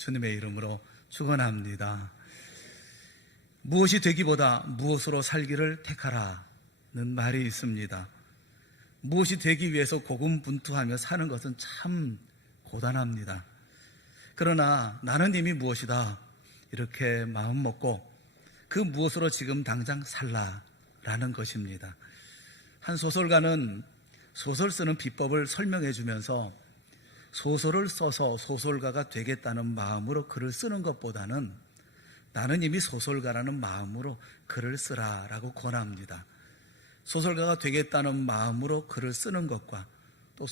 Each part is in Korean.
주님의 이름으로 축원합니다. 무엇이 되기보다 무엇으로 살기를 택하라는 말이 있습니다. 무엇이 되기 위해서 고군분투하며 사는 것은 참 고단합니다. 그러나 나는 이미 무엇이다 이렇게 마음 먹고 그 무엇으로 지금 당장 살라라는 것입니다. 한 소설가는 소설 쓰는 비법을 설명해 주면서 소설을 써서 소설가가 되겠다는 마음으로 글을 쓰는 것보다는 나는 이미 소설가라는 마음으로 글을 쓰라라고 권합니다. 소설가가 되겠다는 마음으로 글을 쓰는 것과 또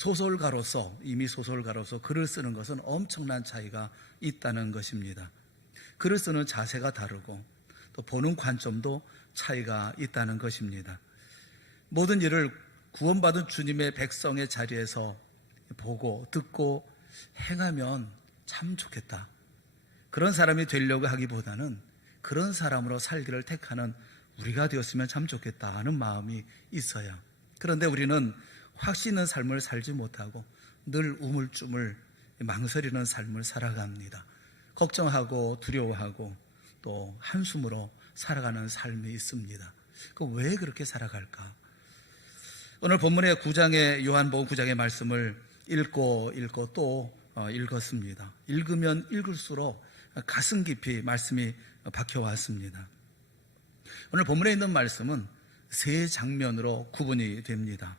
이미 소설가로서 글을 쓰는 것은 엄청난 차이가 있다는 것입니다. 글을 쓰는 자세가 다르고 또 보는 관점도 차이가 있다는 것입니다. 모든 일을 구원받은 주님의 백성의 자리에서 보고 듣고 행하면 참 좋겠다. 그런 사람이 되려고 하기보다는 그런 사람으로 살기를 택하는 우리가 되었으면 참 좋겠다 하는 마음이 있어요. 그런데 우리는 확신 있는 삶을 살지 못하고 늘 우물쭈물 망설이는 삶을 살아갑니다. 걱정하고 두려워하고 또 한숨으로 살아가는 삶이 있습니다. 왜 그렇게 살아갈까? 오늘 본문의 요한복음 9장의 말씀을 읽고 또 읽었습니다. 읽으면 읽을수록 가슴 깊이 말씀이 박혀왔습니다. 오늘 본문에 있는 말씀은 세 장면으로 구분이 됩니다.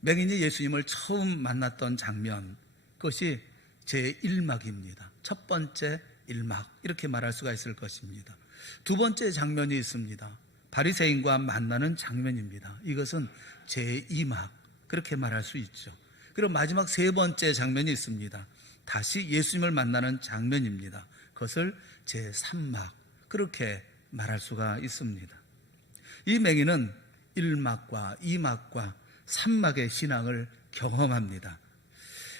맹인이 예수님을 처음 만났던 장면, 그것이 제1막입니다. 첫 번째 1막, 이렇게 말할 수가 있을 것입니다. 두 번째 장면이 있습니다. 바리새인과 만나는 장면입니다. 이것은 제2막, 그렇게 말할 수 있죠. 그리고 마지막 세 번째 장면이 있습니다. 다시 예수님을 만나는 장면입니다. 그것을 제3막, 그렇게 말할 수가 있습니다. 이 맹인은 1막과 2막과 3막의 신앙을 경험합니다.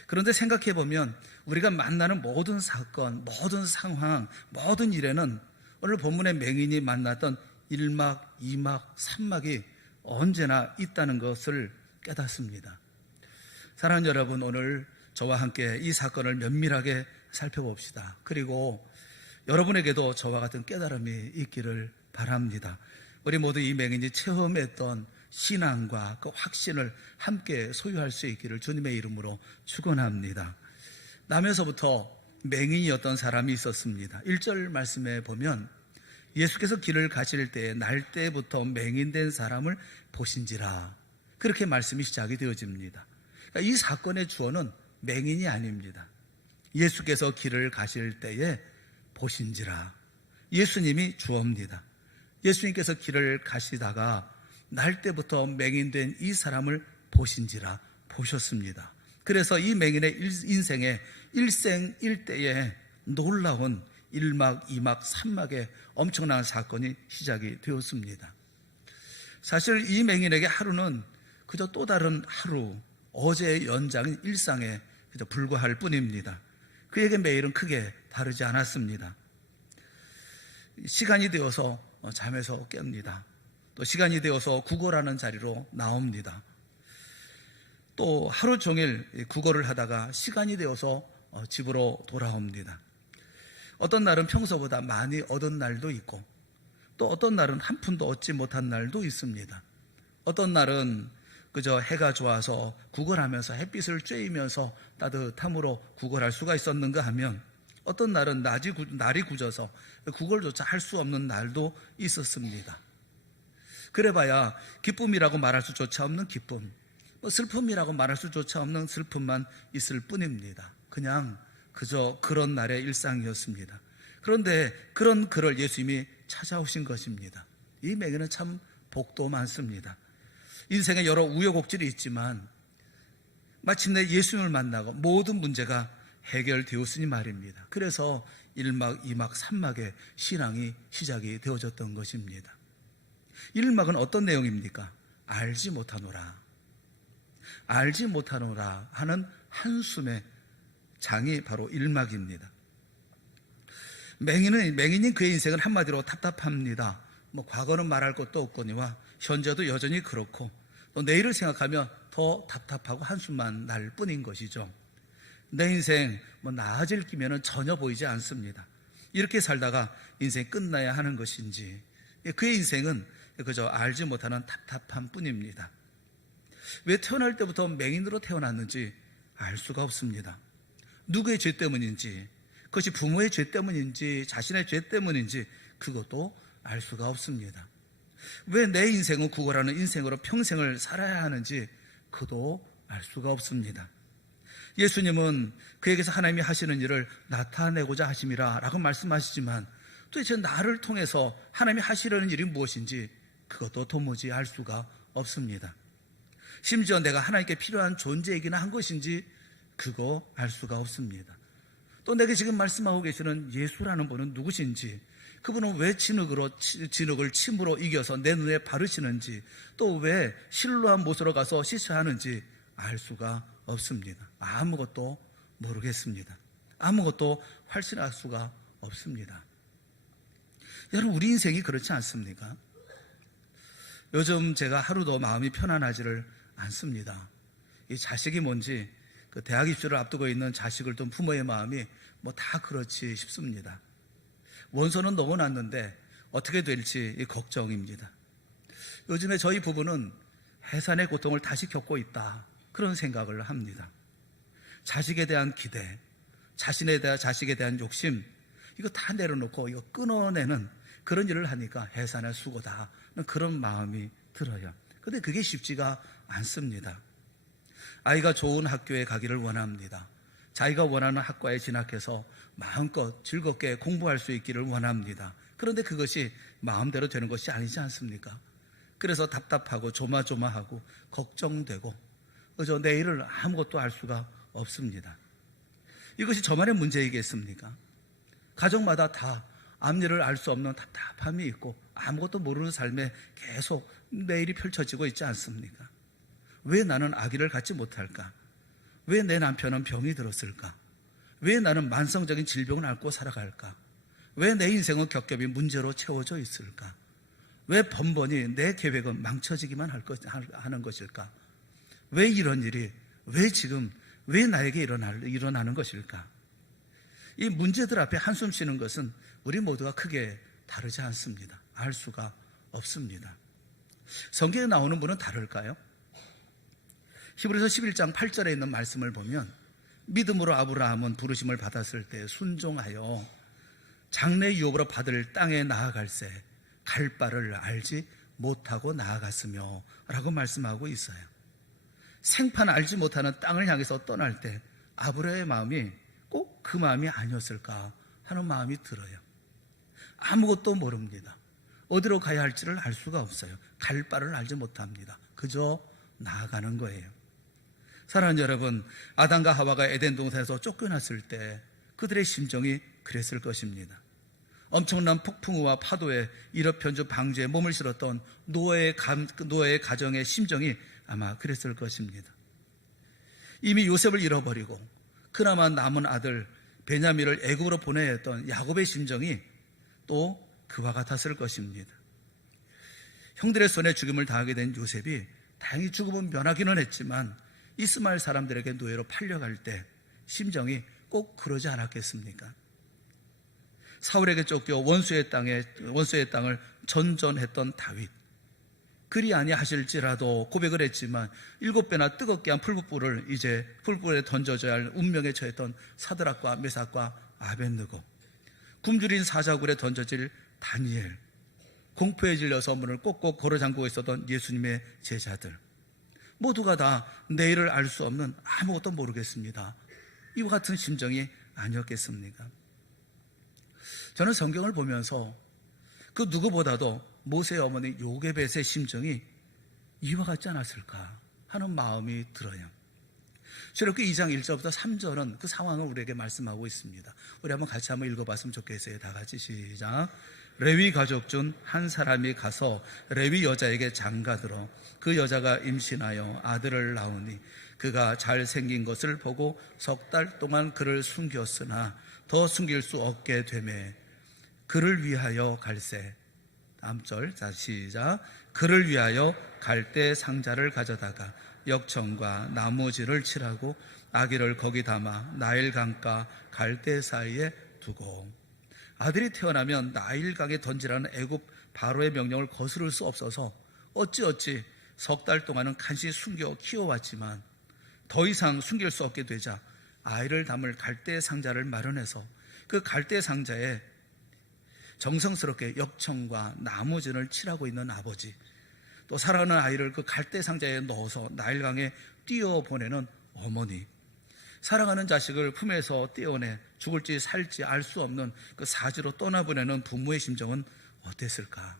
그런데 생각해보면 우리가 만나는 모든 사건, 모든 상황, 모든 일에는 오늘 본문의 맹인이 만났던 1막, 2막, 3막이 언제나 있다는 것을 깨닫습니다. 사랑하는 여러분, 오늘 저와 함께 이 사건을 면밀하게 살펴봅시다. 그리고 여러분에게도 저와 같은 깨달음이 있기를 바랍니다. 우리 모두 이 맹인이 체험했던 신앙과 그 확신을 함께 소유할 수 있기를 주님의 이름으로 축원합니다. 남에서부터 맹인이었던 사람이 있었습니다. 1절 말씀에 보면 예수께서 길을 가실 때에 날 때부터 맹인된 사람을 보신지라, 그렇게 말씀이 시작이 되어집니다. 그러니까 이 사건의 주어는 맹인이 아닙니다. 예수께서 길을 가실 때에 보신지라, 예수님이 주어입니다. 예수님께서 길을 가시다가 날 때부터 맹인된 이 사람을 보신지라, 보셨습니다. 그래서 이 맹인의 인생의 일생일대에 놀라운 1막, 2막, 3막의 엄청난 사건이 시작이 되었습니다. 사실 이 맹인에게 하루는 그저 또 다른 하루, 어제의 연장인 일상에 그저 불과할 뿐입니다. 그에게 매일은 크게 다르지 않았습니다. 시간이 되어서 잠에서 깹니다. 또 시간이 되어서 구걸하는 자리로 나옵니다. 또 하루 종일 구걸을 하다가 시간이 되어서 집으로 돌아옵니다. 어떤 날은 평소보다 많이 얻은 날도 있고 또 어떤 날은 한 푼도 얻지 못한 날도 있습니다. 어떤 날은 그저 해가 좋아서 구걸하면서 햇빛을 쬐이면서 따뜻함으로 구걸할 수가 있었는가 하면 어떤 날은 날이 굳어서 구걸조차 할 수 없는 날도 있었습니다. 그래봐야 기쁨이라고 말할 수조차 없는 기쁨, 슬픔이라고 말할 수조차 없는 슬픔만 있을 뿐입니다. 그저 그런 날의 일상이었습니다. 그런데 그런 그를 예수님이 찾아오신 것입니다. 이 맹인은 참 복도 많습니다. 인생에 여러 우여곡절이 있지만 마침내 예수님을 만나고 모든 문제가 해결되었으니 말입니다. 그래서 1막, 2막, 3막의 신앙이 시작이 되어졌던 것입니다. 1막은 어떤 내용입니까? 알지 못하노라 하는 한숨의 장이 바로 1막입니다. 맹인인 그의 인생은 한마디로 답답합니다. 과거는 말할 것도 없거니와 현재도 여전히 그렇고 또 내일을 생각하면 더 답답하고 한숨만 날 뿐인 것이죠. 내 인생 나아질 기면은 전혀 보이지 않습니다. 이렇게 살다가 인생 끝나야 하는 것인지, 그의 인생은 그저 알지 못하는 답답함 뿐입니다. 왜 태어날 때부터 맹인으로 태어났는지 알 수가 없습니다. 누구의 죄 때문인지, 그것이 부모의 죄 때문인지 자신의 죄 때문인지 그것도 알 수가 없습니다. 왜 내 인생은 구걸하는 인생으로 평생을 살아야 하는지 그도 알 수가 없습니다. 예수님은 그에게서 하나님이 하시는 일을 나타내고자 하심이라 라고 말씀하시지만, 도대체 나를 통해서 하나님이 하시려는 일이 무엇인지 그것도 도무지 알 수가 없습니다. 심지어 내가 하나님께 필요한 존재이기나 한 것인지 그거 알 수가 없습니다. 또 내게 지금 말씀하고 계시는 예수라는 분은 누구신지, 그분은 왜 진흙을 침으로 이겨서 내 눈에 바르시는지, 또 왜 실로한 못으로 가서 씻어야 하는지 알 수가 없습니다. 아무것도 모르겠습니다. 아무것도 확신할 수가 없습니다. 여러분, 우리 인생이 그렇지 않습니까? 요즘 제가 하루도 마음이 편안하지를 않습니다. 이 자식이 뭔지, 그 대학 입시를 앞두고 있는 자식을 둔 부모의 마음이 다 그렇지 싶습니다. 원서는 넣어놨는데 어떻게 될지 걱정입니다. 요즘에 저희 부부는 해산의 고통을 다시 겪고 있다, 그런 생각을 합니다. 자식에 대한 기대, 자식에 대한 욕심, 이거 다 내려놓고 이거 끊어내는 그런 일을 하니까 해산의 수고다, 그런 마음이 들어요. 그런데 그게 쉽지가 않습니다. 아이가 좋은 학교에 가기를 원합니다. 자기가 원하는 학과에 진학해서 마음껏 즐겁게 공부할 수 있기를 원합니다. 그런데 그것이 마음대로 되는 것이 아니지 않습니까? 그래서 답답하고 조마조마하고 걱정되고 그저 내일을 아무것도 알 수가 없습니다. 이것이 저만의 문제이겠습니까? 가정마다 다 앞일을 알 수 없는 답답함이 있고 아무것도 모르는 삶에 계속 내일이 펼쳐지고 있지 않습니까? 왜 나는 아기를 갖지 못할까? 왜 내 남편은 병이 들었을까? 왜 나는 만성적인 질병을 앓고 살아갈까? 왜 내 인생은 겹겹이 문제로 채워져 있을까? 왜 번번이 내 계획은 망쳐지기만 하는 것일까? 왜 이런 일이, 왜 나에게 일어나는 것일까? 이 문제들 앞에 한숨 쉬는 것은 우리 모두가 크게 다르지 않습니다. 알 수가 없습니다. 성경에 나오는 분은 다를까요? 히브리서 11장 8절에 있는 말씀을 보면, 믿음으로 아브라함은 부르심을 받았을 때 순종하여 장래 유업으로 받을 땅에 나아갈새 갈 바를 알지 못하고 나아갔으며 라고 말씀하고 있어요. 생판 알지 못하는 땅을 향해서 떠날 때 아브라함의 마음이 꼭 그 마음이 아니었을까 하는 마음이 들어요. 아무것도 모릅니다. 어디로 가야 할지를 알 수가 없어요. 갈 바를 알지 못합니다. 그저 나아가는 거예요. 사랑하는 여러분, 아담과 하와가 에덴 동산에서 쫓겨났을 때 그들의 심정이 그랬을 것입니다. 엄청난 폭풍우와 파도에 일업변주 방주에 몸을 실었던 노아의 가정의 심정이 아마 그랬을 것입니다. 이미 요셉을 잃어버리고 그나마 남은 아들 베냐민을 애굽으로 보내야 했던 야곱의 심정이 또 그와 같았을 것입니다. 형들의 손에 죽임을 당하게 된 요셉이 다행히 죽음은 면하기는 했지만 이스마엘 사람들에게 노예로 팔려갈 때 심정이 꼭 그러지 않았겠습니까? 사울에게 쫓겨 원수의 땅을 전전했던 다윗, 그리 아니하실지라도 고백을 했지만 7배나 뜨겁게 한 풀붓불을 이제 풀불에 던져줘야 할 운명에 처했던 사드락과 메삭과 아벳느고, 굶주린 사자굴에 던져질 다니엘, 공포에 질려서 문을 꼭꼭 걸어 잠그고 있었던 예수님의 제자들, 모두가 다 내일을 알 수 없는 아무것도 모르겠습니다, 이와 같은 심정이 아니었겠습니까? 저는 성경을 보면서 그 누구보다도 모세의 어머니 요게벳의 심정이 이와 같지 않았을까 하는 마음이 들어요. 출애굽기 2장 1절부터 3절은 그 상황을 우리에게 말씀하고 있습니다. 우리 한번 같이 한번 읽어봤으면 좋겠어요. 다 같이 시작. 레위 가족 중 한 사람이 가서 레위 여자에게 장가들어 그 여자가 임신하여 아들을 낳으니 그가 잘생긴 것을 보고 석 달 동안 그를 숨겼으나 더 숨길 수 없게 되매 그를 위하여 갈새, 다음 절, 자 시작. 그를 위하여 갈대 상자를 가져다가 역청과 나무지를 칠하고 아기를 거기 담아 나일강과 갈대 사이에 두고. 아들이 태어나면 나일강에 던지라는 애굽 바로의 명령을 거스를 수 없어서 어찌 석 달 동안은 간신히 숨겨 키워왔지만 더 이상 숨길 수 없게 되자 아이를 담을 갈대 상자를 마련해서 그 갈대 상자에 정성스럽게 역청과 나무진을 칠하고 있는 아버지, 또 사랑하는 아이를 그 갈대 상자에 넣어서 나일강에 띄어보내는 어머니, 사랑하는 자식을 품에서 떼어내 죽을지 살지 알 수 없는 그 사지로 떠나보내는 부모의 심정은 어땠을까?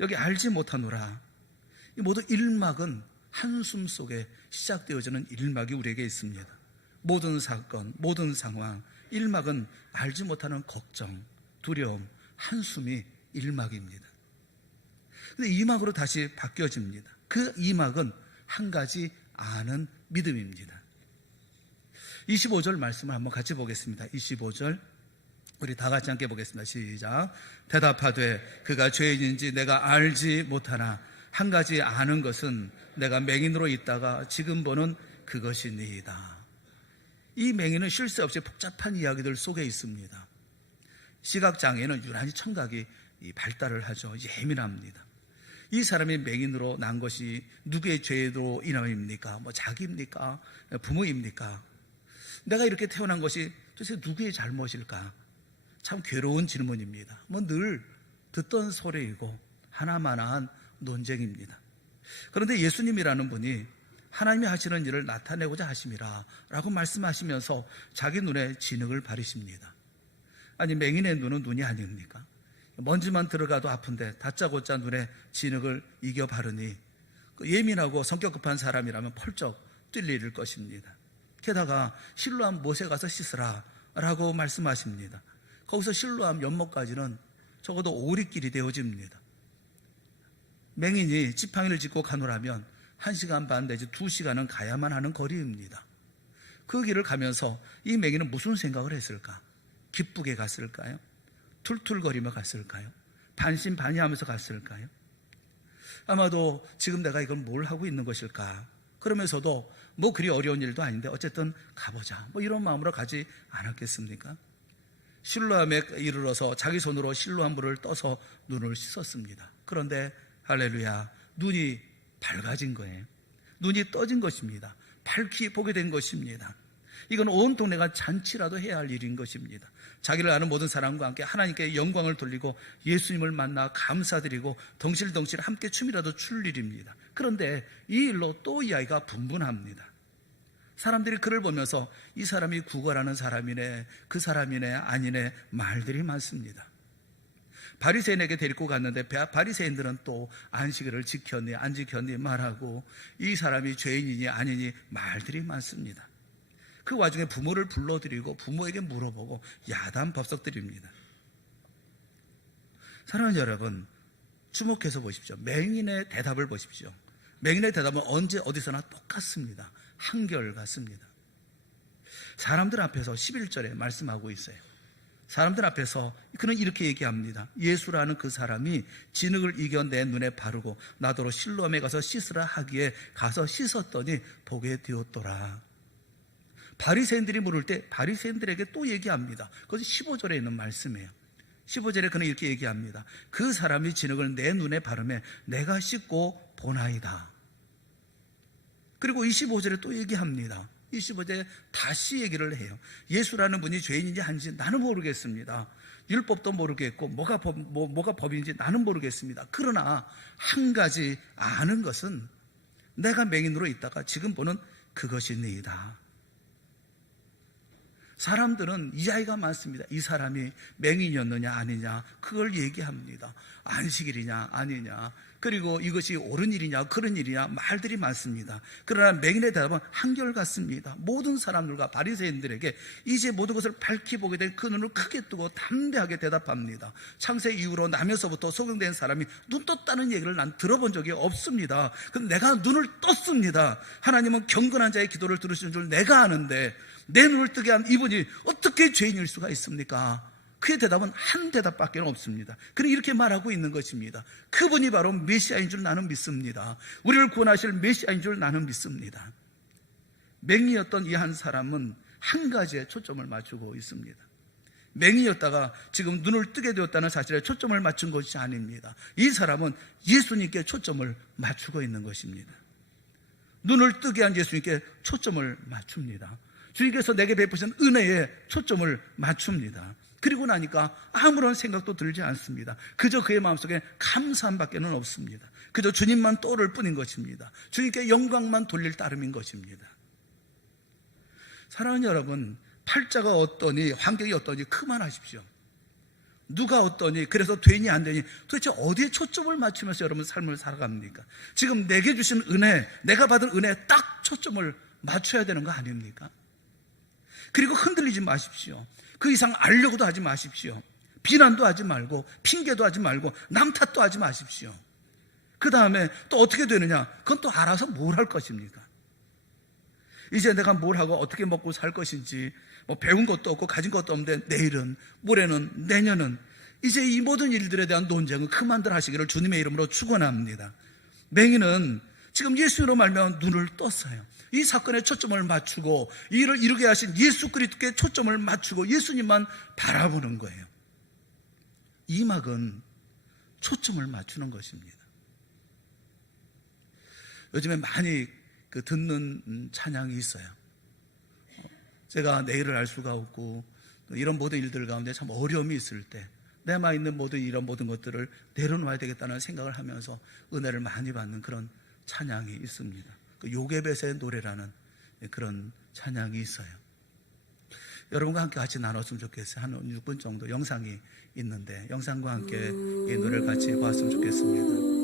여기 알지 못하노라. 이 모든 일막은 한숨 속에 시작되어지는 일막이 우리에게 있습니다. 모든 사건, 모든 상황, 일막은 알지 못하는 걱정, 두려움, 한숨이 일막입니다. 근데 이막으로 다시 바뀌어집니다. 그 이막은 한 가지 아는 믿음입니다. 25절 말씀을 한번 같이 보겠습니다. 25절 우리 다 같이 함께 보겠습니다. 시작. 대답하되 그가 죄인인지 내가 알지 못하나 한 가지 아는 것은 내가 맹인으로 있다가 지금 보는 그것이니이다. 이 맹인은 쉴 새 없이 복잡한 이야기들 속에 있습니다. 시각장애는 유난히 청각이 발달을 하죠. 예민합니다. 이 사람이 맹인으로 난 것이 누구의 죄로 인함입니까? 자기입니까? 부모입니까? 내가 이렇게 태어난 것이 도대체 누구의 잘못일까? 참 괴로운 질문입니다. 늘 듣던 소리이고 하나마나한 논쟁입니다. 그런데 예수님이라는 분이 하나님이 하시는 일을 나타내고자 하심이라 라고 말씀하시면서 자기 눈에 진흙을 바르십니다. 아니, 맹인의 눈은 눈이 아닙니까? 먼지만 들어가도 아픈데 다짜고짜 눈에 진흙을 이겨 바르니 예민하고 성격 급한 사람이라면 펄쩍 뛸 것입니다. 게다가 실로암 못에 가서 씻으라 라고 말씀하십니다. 거기서 실로암 연못까지는 적어도 오리길이 되어집니다. 맹인이 지팡이를 짚고 가노라면 1시간 반 내지 2시간은 가야만 하는 거리입니다. 그 길을 가면서 이 맹인은 무슨 생각을 했을까? 기쁘게 갔을까요? 툴툴거리며 갔을까요? 반신반의하면서 갔을까요? 아마도 지금 내가 이걸 뭘 하고 있는 것일까? 그러면서도 그리 어려운 일도 아닌데 어쨌든 가보자, 이런 마음으로 가지 않았겠습니까? 실로암에 이르러서 자기 손으로 실로암 물을 떠서 눈을 씻었습니다. 그런데 할렐루야, 눈이 밝아진 거예요. 눈이 떠진 것입니다. 밝히 보게 된 것입니다. 이건 온 동네가 잔치라도 해야 할 일인 것입니다. 자기를 아는 모든 사람과 함께 하나님께 영광을 돌리고 예수님을 만나 감사드리고 덩실덩실 함께 춤이라도 출 일입니다. 그런데 이 일로 또 이 아이가 분분합니다. 사람들이 그를 보면서 이 사람이 구걸하는 사람이네, 그 사람이네, 아니네 말들이 많습니다. 바리새인에게 데리고 갔는데 바리새인들은 또 안식일을 지켰니 안 지켰니 말하고 이 사람이 죄인이니 아니니 말들이 많습니다. 그 와중에 부모를 불러들이고 부모에게 물어보고 야단 법석들입니다. 사랑하는 여러분, 주목해서 보십시오. 맹인의 대답을 보십시오. 맹인의 대답은 언제 어디서나 똑같습니다. 한결같습니다. 사람들 앞에서 11절에 말씀하고 있어요. 사람들 앞에서 그는 이렇게 얘기합니다. 예수라는 그 사람이 진흙을 이겨 내 눈에 바르고 나더러 실로암에 가서 씻으라 하기에 가서 씻었더니 보게 되었더라. 바리새인들이 물을 때 바리새인들에게 또 얘기합니다. 그것이 15절에 있는 말씀이에요. 15절에 그는 이렇게 얘기합니다. 그 사람이 진흙을 내 눈에 바르매 내가 씻고 보나이다. 그리고 25절에 또 얘기합니다. 25절에 다시 얘기를 해요. 예수라는 분이 죄인인지 아닌지 나는 모르겠습니다. 율법도 모르겠고 뭐가 법인지 나는 모르겠습니다. 그러나 한 가지 아는 것은 내가 맹인으로 있다가 지금 보는 그것이니이다. 사람들은 이야기가 많습니다. 이 사람이 맹인이었느냐 아니냐 그걸 얘기합니다. 안식일이냐 아니냐, 그리고 이것이 옳은 일이냐 그런 일이냐 말들이 많습니다. 그러나 맹인의 대답은 한결같습니다. 모든 사람들과 바리새인들에게 이제 모든 것을 밝히 보게 된 그 눈을 크게 뜨고 담대하게 대답합니다. 창세 이후로 나면서부터 소경된 사람이 눈 떴다는 얘기를 난 들어본 적이 없습니다. 그런데 내가 눈을 떴습니다. 하나님은 경건한 자의 기도를 들으시는 줄 내가 아는데 내 눈을 뜨게 한 이분이 어떻게 죄인일 수가 있습니까? 그의 대답은 한 대답밖에 없습니다. 그는 이렇게 말하고 있는 것입니다. 그분이 바로 메시아인 줄 나는 믿습니다. 우리를 구원하실 메시아인 줄 나는 믿습니다. 맹인이었던 이 한 사람은 한 가지에 초점을 맞추고 있습니다. 맹인이었다가 지금 눈을 뜨게 되었다는 사실에 초점을 맞춘 것이 아닙니다. 이 사람은 예수님께 초점을 맞추고 있는 것입니다. 눈을 뜨게 한 예수님께 초점을 맞춥니다. 주님께서 내게 베푸신 은혜에 초점을 맞춥니다. 그리고 나니까 아무런 생각도 들지 않습니다. 그저 그의 마음속에 감사함밖에 없습니다. 그저 주님만 떠오를 뿐인 것입니다. 주님께 영광만 돌릴 따름인 것입니다. 사랑하는 여러분, 팔자가 어떠니 환경이 어떠니 그만하십시오. 누가 어떠니 그래서 되니 안 되니 도대체 어디에 초점을 맞추면서 여러분 삶을 살아갑니까? 지금 내게 주신 은혜, 내가 받은 은혜에 딱 초점을 맞춰야 되는 거 아닙니까? 그리고 흔들리지 마십시오. 그 이상 알려고도 하지 마십시오. 비난도 하지 말고 핑계도 하지 말고 남 탓도 하지 마십시오. 그 다음에 또 어떻게 되느냐? 그건 또 알아서 뭘 할 것입니까? 이제 내가 뭘 하고 어떻게 먹고 살 것인지 뭐 배운 것도 없고 가진 것도 없는데 내일은, 모레는, 내년은 이제 이 모든 일들에 대한 논쟁은 그만들 하시기를 주님의 이름으로 축원합니다. 맹인은 지금 예수로 말미암아 눈을 떴어요. 이 사건에 초점을 맞추고 이 일을 이루게 하신 예수 그리스도께 초점을 맞추고 예수님만 바라보는 거예요. 이 막은 초점을 맞추는 것입니다. 요즘에 많이 듣는 찬양이 있어요. 제가 내일을 알 수가 없고 이런 모든 일들 가운데 참 어려움이 있을 때 내마 있는 모든 이런 모든 것들을 내려놓아야 되겠다는 생각을 하면서 은혜를 많이 받는 그런 찬양이 있습니다. 요게벳의 노래라는 그런 찬양이 있어요. 여러분과 함께 같이 나눴으면 좋겠어요. 한 6분 정도 영상이 있는데 영상과 함께 이 노래를 같이 봤으면 좋겠습니다.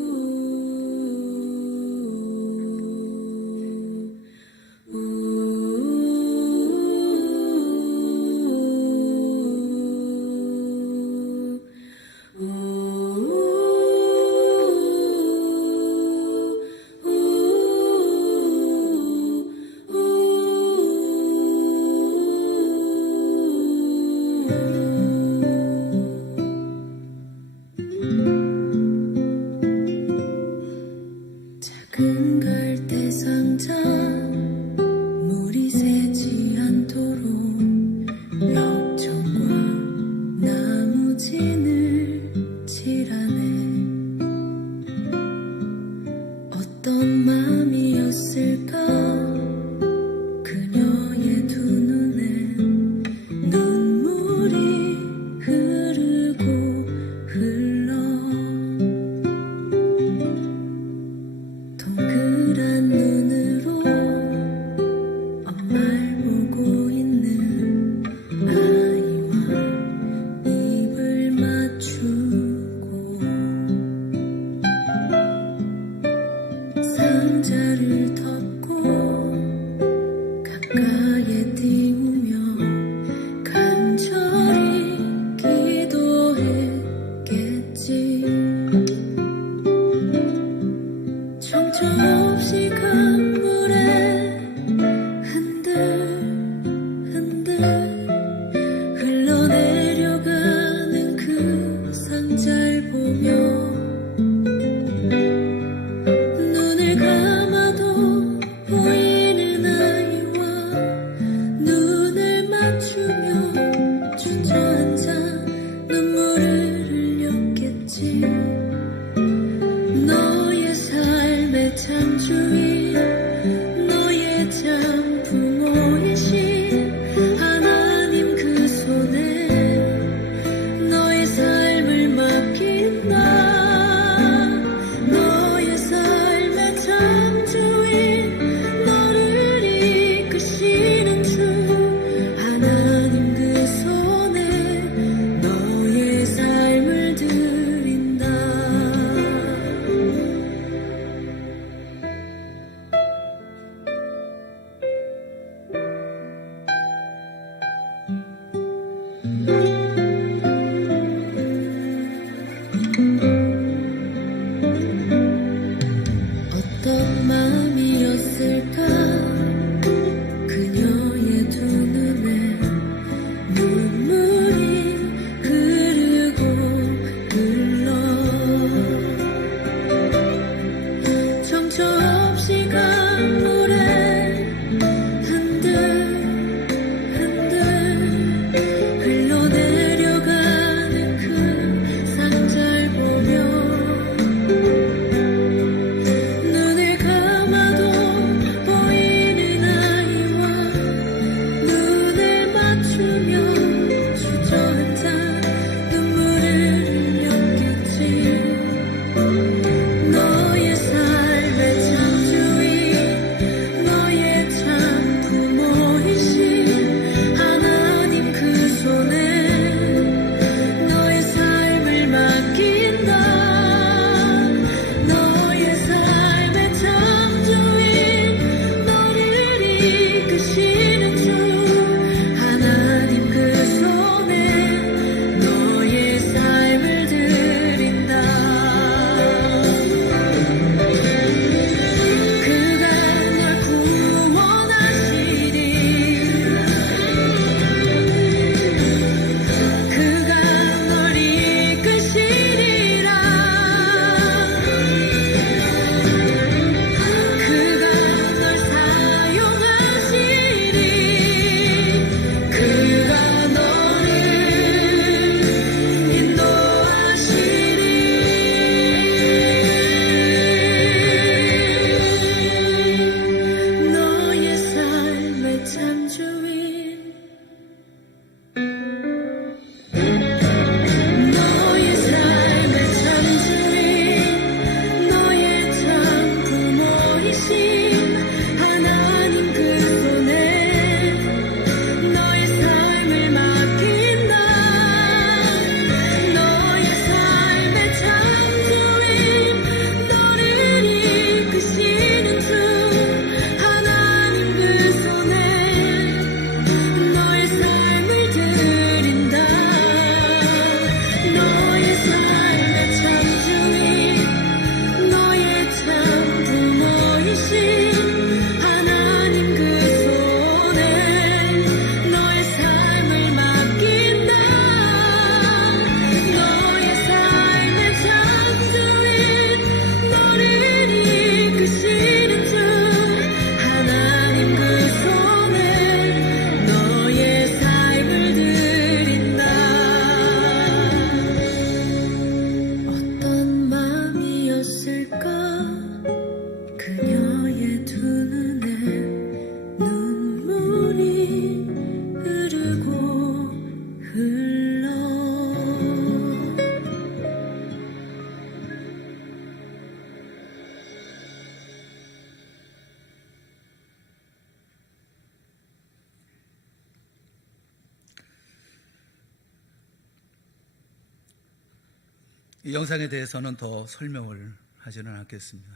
이 영상에 대해서는 더 설명을 하지는 않겠습니다.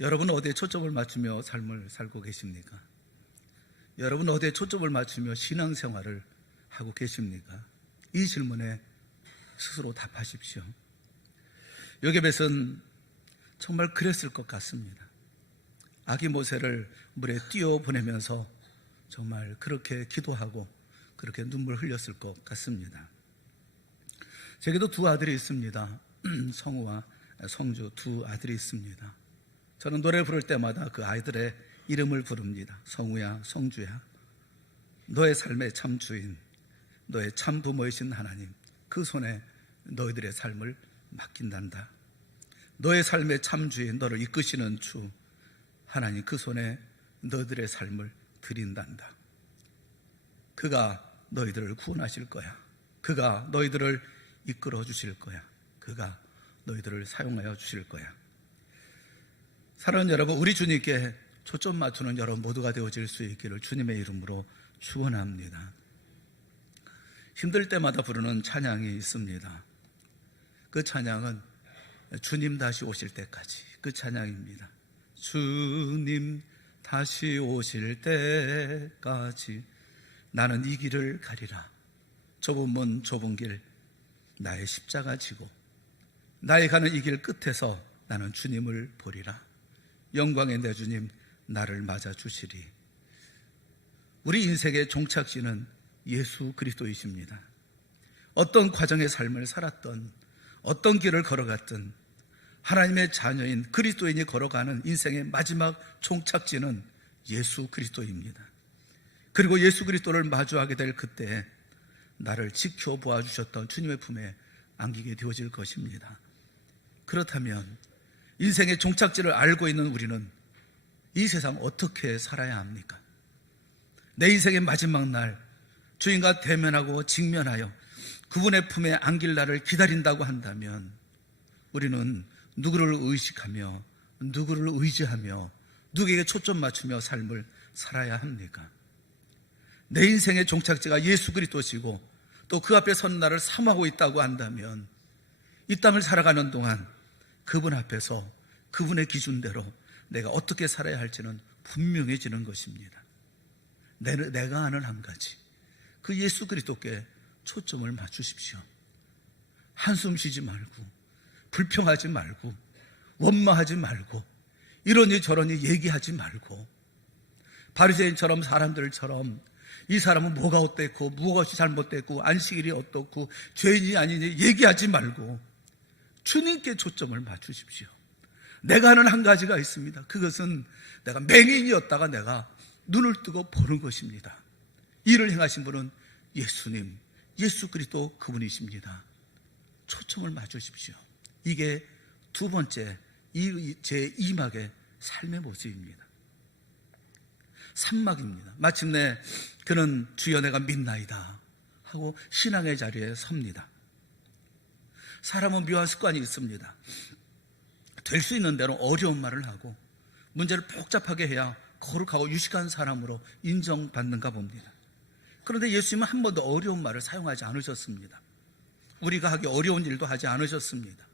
여러분 어디에 초점을 맞추며 삶을 살고 계십니까? 여러분 어디에 초점을 맞추며 신앙생활을 하고 계십니까? 이 질문에 스스로 답하십시오. 요게벳은 정말 그랬을 것 같습니다. 아기 모세를 물에 뛰어보내면서 정말 그렇게 기도하고 그렇게 눈물 흘렸을 것 같습니다. 제게도 두 아들이 있습니다. 성우와 성주 두 아들이 있습니다. 저는 노래 부를 때마다 그 아이들의 이름을 부릅니다. 성우야, 성주야, 너의 삶의 참 주인, 너의 참 부모이신 하나님, 그 손에 너희들의 삶을 맡긴단다. 너의 삶의 참 주인, 너를 이끄시는 주 하나님, 그 손에 너희들의 삶을 드린단다. 그가 너희들을 구원하실 거야. 그가 너희들을 이끌어 주실 거야. 그가 너희들을 사용하여 주실 거야. 사랑하는 여러분, 우리 주님께 초점 맞추는 여러분 모두가 되어질 수 있기를 주님의 이름으로 축원합니다. 힘들 때마다 부르는 찬양이 있습니다. 그 찬양은 주님 다시 오실 때까지, 그 찬양입니다. 주님 다시 오실 때까지 나는 이 길을 가리라. 좁은 문 좁은 길 나의 십자가 지고 나의 가는 이 길 끝에서 나는 주님을 보리라. 영광의 내 주님 나를 맞아주시리. 우리 인생의 종착지는 예수 그리스도이십니다. 어떤 과정의 삶을 살았던, 어떤 길을 걸어갔든 하나님의 자녀인 그리스도인이 걸어가는 인생의 마지막 종착지는 예수 그리스도입니다. 그리고 예수 그리스도를 마주하게 될 그때 나를 지켜보아 주셨던 주님의 품에 안기게 되어질 것입니다. 그렇다면 인생의 종착지를 알고 있는 우리는 이 세상 어떻게 살아야 합니까? 내 인생의 마지막 날 주님과 대면하고 직면하여 그분의 품에 안길 날을 기다린다고 한다면 우리는 누구를 의식하며 누구를 의지하며 누구에게 초점 맞추며 삶을 살아야 합니까? 내 인생의 종착지가 예수 그리스도시고 또 그 앞에 선 나를 사모하고 있다고 한다면 이 땅을 살아가는 동안 그분 앞에서 그분의 기준대로 내가 어떻게 살아야 할지는 분명해지는 것입니다. 내가 아는 한 가지, 그 예수 그리스도께 초점을 맞추십시오. 한숨 쉬지 말고, 불평하지 말고, 원망하지 말고, 이러니 저러니 얘기하지 말고, 바리새인처럼 사람들처럼 이 사람은 뭐가 어땠고 무엇이 잘못됐고 안식일이 어떻고 죄인이 아니니 얘기하지 말고 주님께 초점을 맞추십시오. 내가 하는 한 가지가 있습니다. 그것은 내가 맹인이었다가 내가 눈을 뜨고 보는 것입니다. 이를 행하신 분은 예수님, 예수 그리스도 그분이십니다. 초점을 맞추십시오. 이게 두 번째 제 2막의 삶의 모습입니다. 3막입니다. 마침내 그는 주여 내가 믿나이다 하고 신앙의 자리에 섭니다. 사람은 묘한 습관이 있습니다. 될 수 있는 대로 어려운 말을 하고 문제를 복잡하게 해야 거룩하고 유식한 사람으로 인정받는가 봅니다. 그런데 예수님은 한 번도 어려운 말을 사용하지 않으셨습니다. 우리가 하기 어려운 일도 하지 않으셨습니다.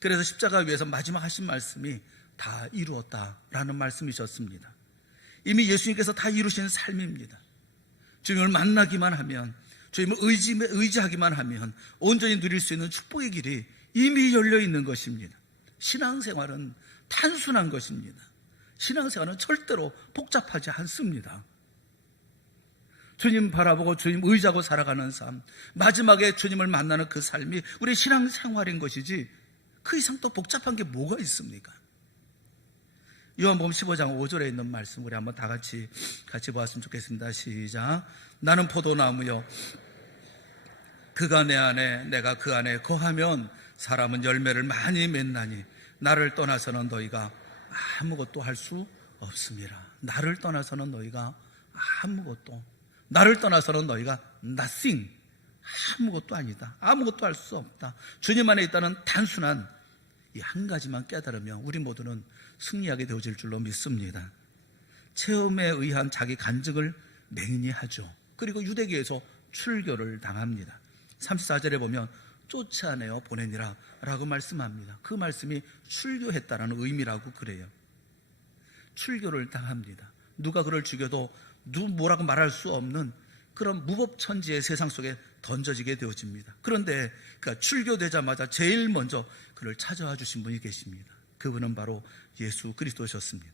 그래서 십자가 위에서 마지막 하신 말씀이 다 이루었다라는 말씀이셨습니다. 이미 예수님께서 다 이루신 삶입니다. 주님을 만나기만 하면, 주님을 의지하기만 하면 온전히 누릴 수 있는 축복의 길이 이미 열려 있는 것입니다. 신앙생활은 단순한 것입니다. 신앙생활은 절대로 복잡하지 않습니다. 주님 바라보고 주님 의지하고 살아가는 삶, 마지막에 주님을 만나는 그 삶이 우리 신앙생활인 것이지 그 이상 또 복잡한 게 뭐가 있습니까? 요한복음 15장 5절에 있는 말씀 우리 한번 다 같이 보았으면 좋겠습니다. 시작. 나는 포도나무요 그가 내 안에 내가 그 안에 거하면 사람은 열매를 많이 맺나니 나를 떠나서는 너희가 아무것도 할 수 없습니다. 나를 떠나서는 너희가 나를 떠나서는 너희가 nothing, 아무것도 아니다. 아무것도 할 수 없다. 주님 안에 있다는 단순한 이 한 가지만 깨달으면 우리 모두는 승리하게 되어질 줄로 믿습니다. 체험에 의한 자기 간증을 맹인히 하죠. 그리고 유대교에서 출교를 당합니다. 34절에 보면 쫓아내어 보내니라 라고 말씀합니다. 그 말씀이 출교했다라는 의미라고 그래요. 출교를 당합니다. 누가 그를 죽여도 뭐라고 말할 수 없는 그런 무법천지의 세상 속에 던져지게 되어집니다. 그런데 그가 출교되자마자 제일 먼저 그를 찾아와 주신 분이 계십니다. 그분은 바로 예수 그리스도셨습니다.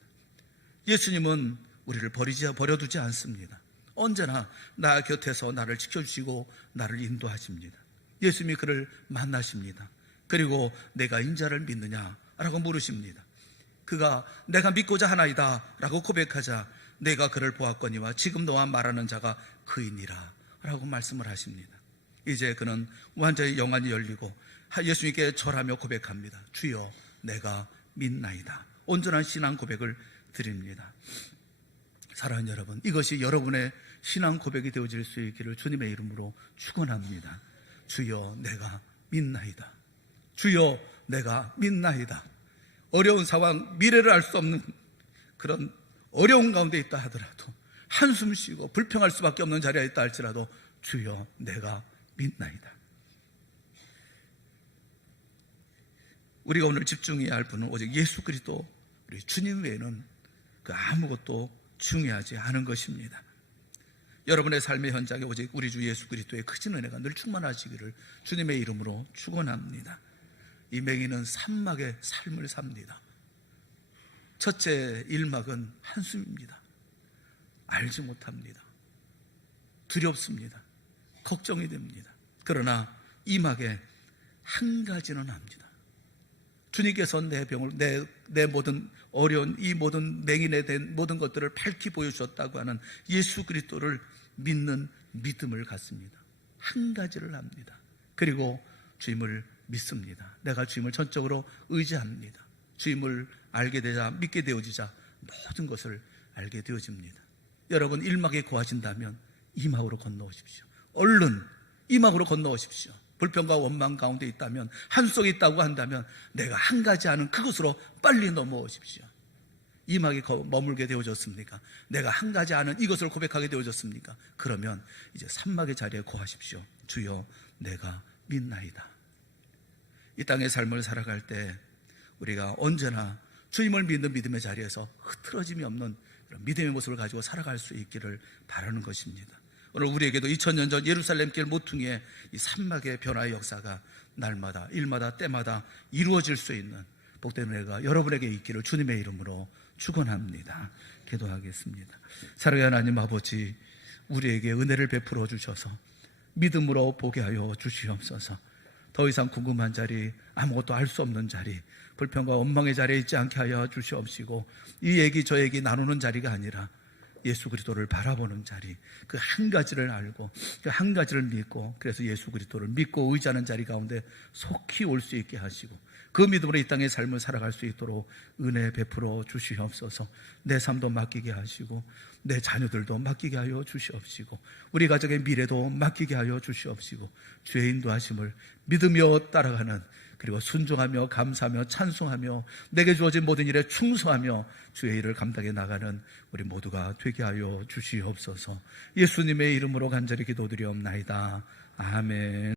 예수님은 우리를 버려두지 않습니다. 언제나 나 곁에서 나를 지켜주시고 나를 인도하십니다. 예수님이 그를 만나십니다. 그리고 내가 인자를 믿느냐 라고 물으십니다. 그가 내가 믿고자 하나이다 라고 고백하자 내가 그를 보았거니와 지금 너와 말하는 자가 그이니라 라고 말씀을 하십니다. 이제 그는 완전히 영안이 열리고 예수님께 절하며 고백합니다. 주여 내가 믿나이다. 온전한 신앙 고백을 드립니다. 사랑하는 여러분, 이것이 여러분의 신앙 고백이 되어질 수 있기를 주님의 이름으로 축원합니다. 주여 내가 믿나이다. 주여 내가 믿나이다. 어려운 상황, 미래를 알 수 없는 그런 어려운 가운데 있다 하더라도, 한숨 쉬고 불평할 수밖에 없는 자리에 있다 할지라도 주여 내가 믿나이다. 우리가 오늘 집중해야 할 분은 오직 예수 그리스도, 우리 주님 외에는 그 아무것도 중요하지 않은 것입니다. 여러분의 삶의 현장에 오직 우리 주 예수 그리스도의 크신 은혜가 늘 충만하시기를 주님의 이름으로 축원합니다. 이 맹인은 3막의 삶을 삽니다. 첫째 1막은 한숨입니다. 알지 못합니다. 두렵습니다. 걱정이 됩니다. 그러나 2막에 한 가지는 합니다. 주님께서 내 병을, 내 모든 어려운 이 모든 맹인에 대한 모든 것들을 밝히 보여주셨다고 하는 예수 그리스도를 믿는 믿음을 갖습니다. 한 가지를 합니다. 그리고 주님을 믿습니다. 내가 주님을 전적으로 의지합니다. 주님을 알게 되자, 믿게 되어지자 모든 것을 알게 되어집니다. 여러분 1막에 거하신다면 2막으로 건너오십시오. 얼른 2막으로 건너오십시오. 불평과 원망 가운데 있다면, 한 속에 있다고 한다면 내가 한 가지 하는 그것으로 빨리 넘어오십시오. 2막에 머물게 되어졌습니까? 내가 한 가지 아는 이것을 고백하게 되어졌습니까? 그러면 이제 3막의 자리에 거하십시오. 주여 내가 믿나이다. 이 땅의 삶을 살아갈 때 우리가 언제나 주님을 믿는 믿음의 자리에서 흐트러짐이 없는 그런 믿음의 모습을 가지고 살아갈 수 있기를 바라는 것입니다. 오늘 우리에게도 2000년 전 예루살렘길 모퉁이의 이 3막의 변화의 역사가 날마다 일마다 때마다 이루어질 수 있는 복된 은혜가 여러분에게 있기를 주님의 이름으로 축원합니다. 기도하겠습니다. 사랑의 하나님 아버지, 우리에게 은혜를 베풀어 주셔서 믿음으로 보게 하여 주시옵소서. 더 이상 궁금한 자리, 아무것도 알 수 없는 자리, 불평과 원망의 자리에 있지 않게 하여 주시옵시고, 이 얘기 저 얘기 나누는 자리가 아니라 예수 그리스도를 바라보는 자리, 그 한 가지를 알고 그 한 가지를 믿고, 그래서 예수 그리스도를 믿고 의지하는 자리 가운데 속히 올 수 있게 하시고, 그 믿음으로 이 땅의 삶을 살아갈 수 있도록 은혜 베풀어 주시옵소서. 내 삶도 맡기게 하시고 내 자녀들도 맡기게 하여 주시옵시고 우리 가족의 미래도 맡기게 하여 주시옵시고, 주의 인도하심을 믿으며 따라가는, 그리고 순종하며 감사하며 찬송하며 내게 주어진 모든 일에 충성하며 주의 일을 감당해 나가는 우리 모두가 되게 하여 주시옵소서. 예수님의 이름으로 간절히 기도드리옵나이다. 아멘.